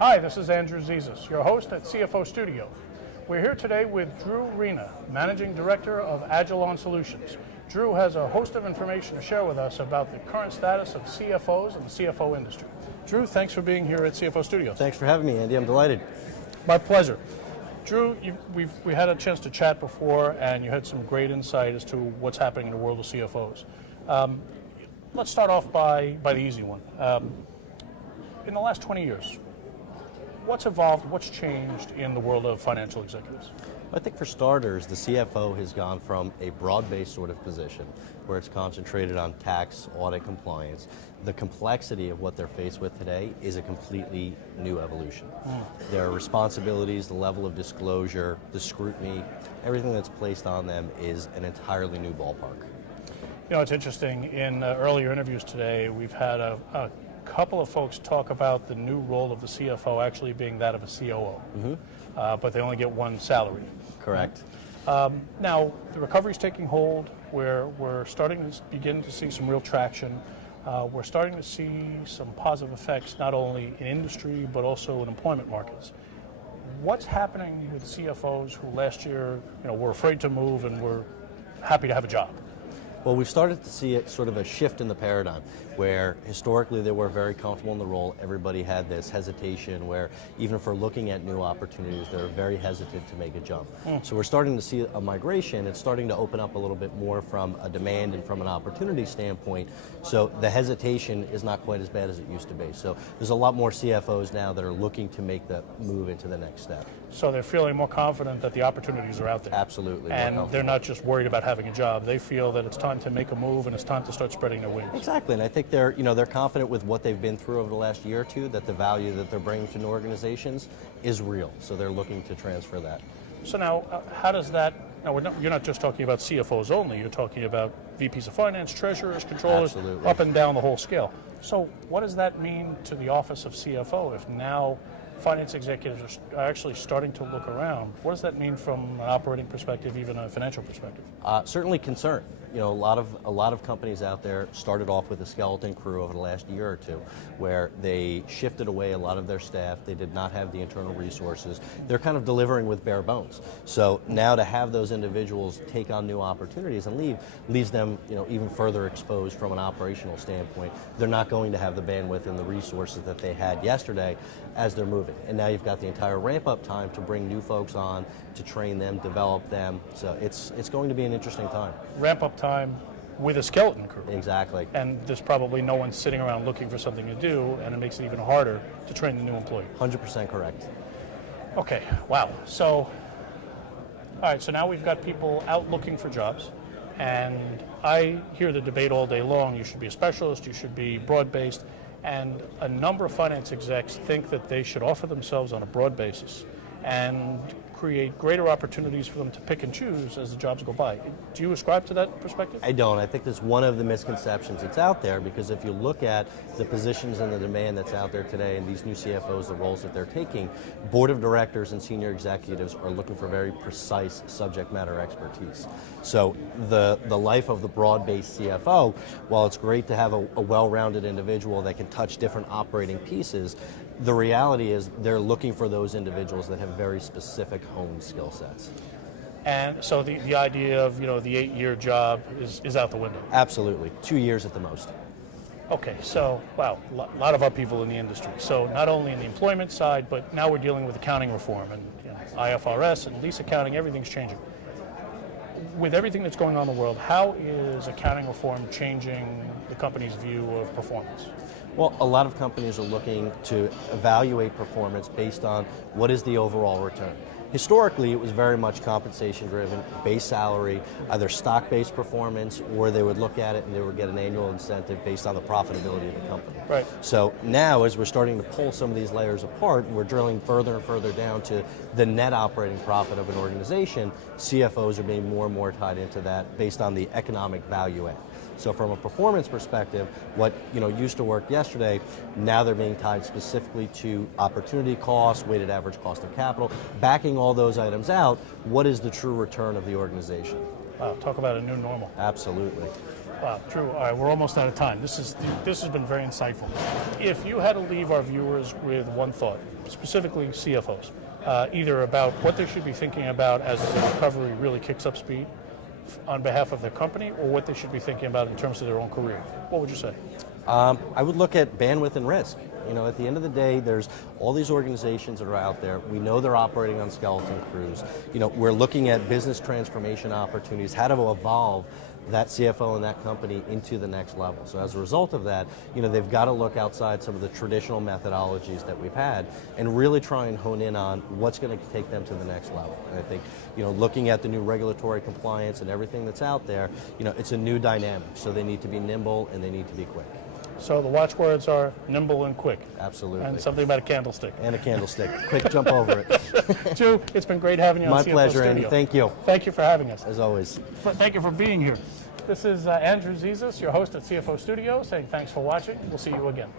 Hi, this is Andrew Zezas, your host at CFO Studio. We're here today with Reina, Managing Director of Ajilon Solutions. Drew has a host of information to share with us about the current status of CFOs and the CFO industry. Drew, thanks for being here at CFO Studio. Thanks for having me, Andy. I'm delighted. My pleasure. Drew, we had a chance to chat before, and you had some great insight as to what's happening in the world of CFOs. Let's start off by the easy one. In the last 20 years, what's evolved, what's changed in the world of financial executives? I think for starters, the CFO has gone from a broad-based sort of position where it's concentrated on tax, audit, compliance. The complexity of what they're faced with today is a completely new evolution. Their responsibilities, the level of disclosure, the scrutiny, everything that's placed on them is an entirely new ballpark. You know, it's interesting. In earlier interviews today, we've had a couple of folks talk about the new role of the CFO actually being that of a COO, but they only get one salary. Correct. Now, the recovery is taking hold. We're starting to begin to see some real traction. We're starting to see some positive effects, not only in industry, but also in employment markets. What's happening with CFOs who last year, were afraid to move and were happy to have a job? Well, we've started to see it sort of a shift in the paradigm where historically they were very comfortable in the role. Everybody had this hesitation where even for looking at new opportunities, they're very hesitant to make a jump. So we're starting to see a migration. It's starting to open up a little bit more from a demand and from an opportunity standpoint. So the hesitation is not quite as bad as it used to be. So there's a lot more CFOs now that are looking to make the move into the next step. So they're feeling more confident that the opportunities are out there. Absolutely. And they're not just worried about having a job. They feel that it's time to make a move and it's time to start spreading their wings. Exactly, and I think they're confident with what they've been through over the last year or two that the value that they're bringing to new organizations is real. So they're looking to transfer that. So now, how does that? Now, you're not just talking about CFOs only. You're talking about VPs of finance, treasurers, controllers, Absolutely. up and down the whole scale. So what does that mean to the office of CFO if now finance executives are actually starting to look around? What does that mean from an operating perspective, even a financial perspective? Certainly concern. A lot of companies out there started off with a skeleton crew over the last year or two, where they shifted away a lot of their staff. They did not have the internal resources. They're kind of delivering with bare bones. So now to have those individuals take on new opportunities and leaves them, even further exposed from an operational standpoint. They're not going to have the bandwidth and the resources that they had yesterday as they're moving. And now you've got the entire ramp-up time to bring new folks on, to train them, develop them. So it's going to be an interesting time. Ramp-up time with a skeleton crew. Exactly. And there's probably no one sitting around looking for something to do, and it makes it even harder to train the new employee. 100% correct. Okay, wow. So, all right, so now we've got people out looking for jobs, and I hear the debate all day long, you should be a specialist, you should be broad-based, and a number of finance execs think that they should offer themselves on a broad basis and create greater opportunities for them to pick and choose as the jobs go by. Do you ascribe to that perspective? I don't. I think that's one of the misconceptions that's out there, because if you look at the positions and the demand that's out there today and these new CFOs, the roles that they're taking, board of directors and senior executives are looking for very precise subject matter expertise. So the life of the broad-based CFO, while it's great to have a well-rounded individual that can touch different operating pieces, the reality is they're looking for those individuals that have very specific honed skill sets. And so the idea of, the 8-year job is out the window. Absolutely. 2 years at the most. Okay, so, wow, a lot of upheaval in the industry. So not only in the employment side, but now we're dealing with accounting reform and IFRS and lease accounting, everything's changing. With everything that's going on in the world, how is accounting reform changing the company's view of performance? Well, a lot of companies are looking to evaluate performance based on what is the overall return. Historically, it was very much compensation-driven, base salary, either stock-based performance, or they would look at it and they would get an annual incentive based on the profitability of the company. Right. So now, as we're starting to pull some of these layers apart, we're drilling further and further down to the net operating profit of an organization. CFOs are being more and more tied into that based on the economic value add. So from a performance perspective, what used to work yesterday, now they're being tied specifically to opportunity cost, weighted average cost of capital, backing all those items out. What is the true return of the organization? Wow, talk about a new normal. Absolutely. Wow, Drew, all right, we're almost out of time. This has been very insightful. If you had to leave our viewers with one thought, specifically CFOs, either about what they should be thinking about as the recovery really kicks up speed on behalf of their company, or what they should be thinking about in terms of their own career, what would you say? I would look at bandwidth and risk. At the end of the day, there's all these organizations that are out there. We know they're operating on skeleton crews. We're looking at business transformation opportunities, how to evolve that CFO and that company into the next level. So as a result of that, they've got to look outside some of the traditional methodologies that we've had and really try and hone in on what's going to take them to the next level. And I think, looking at the new regulatory compliance and everything that's out there, it's a new dynamic. So they need to be nimble and they need to be quick. So the watchwords are nimble and quick. Absolutely. And something about a candlestick. And a candlestick. Quick jump over it. Drew, it's been great having you on My CFO pleasure, Studio. Andy. Thank you. Thank you for having us. As always. Thank you for being here. This is Andrew Zezas, your host at CFO Studio, saying thanks for watching. We'll see you again.